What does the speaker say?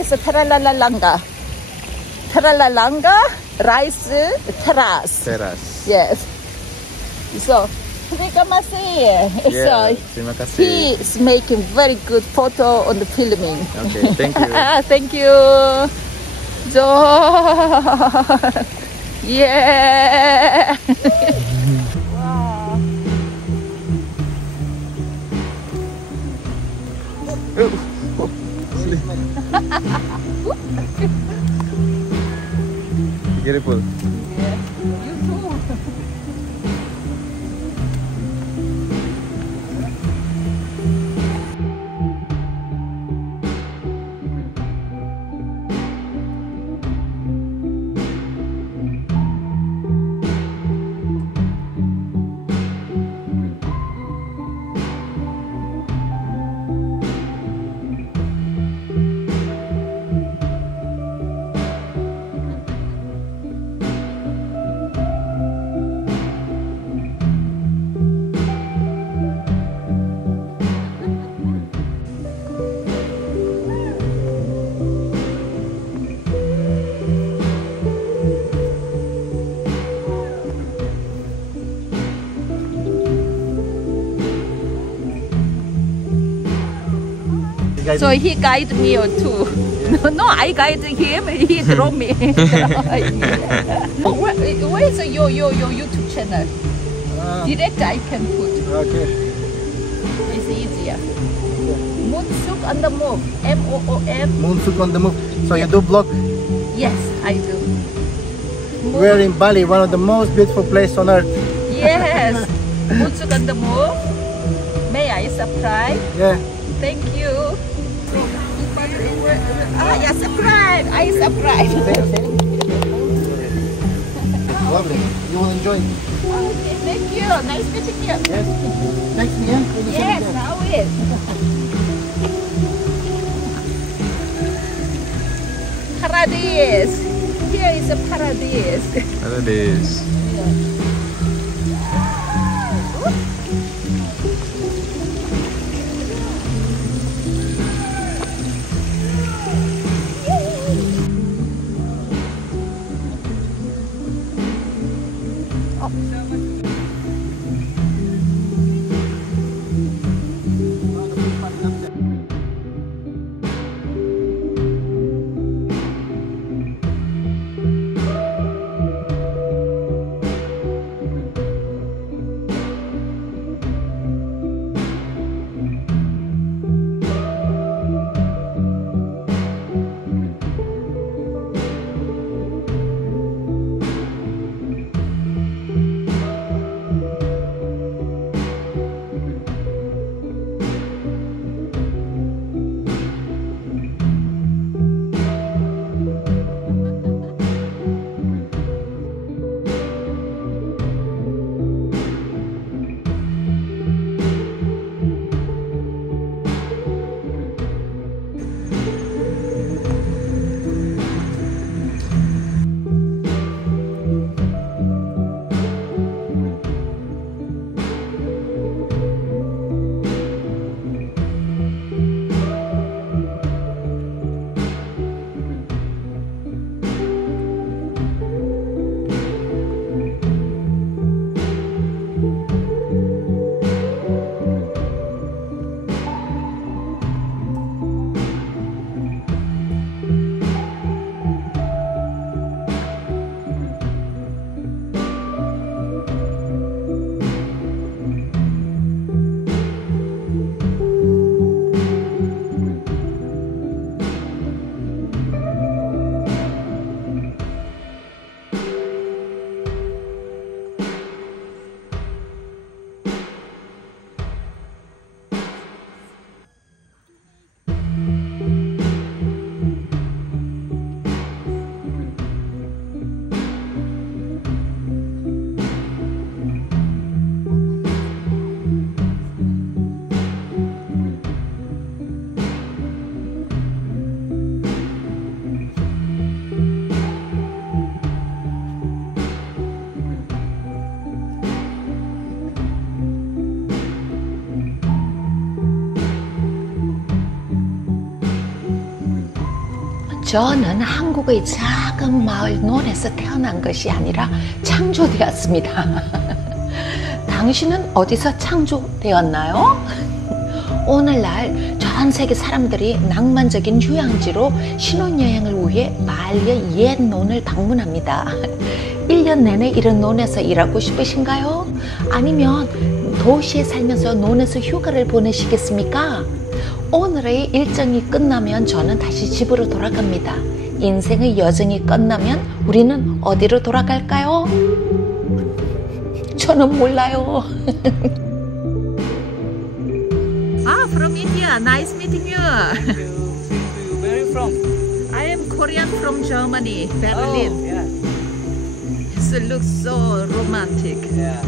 is Tegalalang Rice Terrace. Yes. So, terima kasih. Yeah, So, terima kasih. he is making very good photo on the filming. Okay, thank you. Thank you. John. Yeah. Wow. Beautiful. Yeah. You too. So he guided me too. No, I guided him. He drove me. Where is your YouTube channel? Direct I can put. Okay. It's easier. Moon Suk on the move. MOON. Moon Suk on the move. So you do blog? Yes, I do. We're in Bali, one of the most beautiful places on earth. Yes. Moon Suk on the move. May I subscribe? Yeah. Thank you. Yeah, subscribe. I subscribe. Lovely. You will enjoy. Okay, thank you. Nice meeting you. Yes. Thanks, Mia. Yes, I will. Paradise. Here is a paradise. Paradise. 저는 한국의 작은 마을 논에서 태어난 것이 아니라 창조되었습니다. 당신은 어디서 창조되었나요? 오늘날 전 세계 사람들이 낭만적인 휴양지로 신혼여행을 위해 발리의 옛 논을 방문합니다. 1년 내내 이런 논에서 일하고 싶으신가요? 아니면 도시에 살면서 논에서 휴가를 보내시겠습니까? 오늘의 일정이 끝나면 저는 다시 집으로 돌아갑니다. 인생의 여정이 끝나면 우리는 어디로 돌아갈까요? 저는 몰라요. From India. Nice meeting you. Where are you from? I am Korean from Germany, Berlin. Oh, yeah. It looks so romantic. Yeah.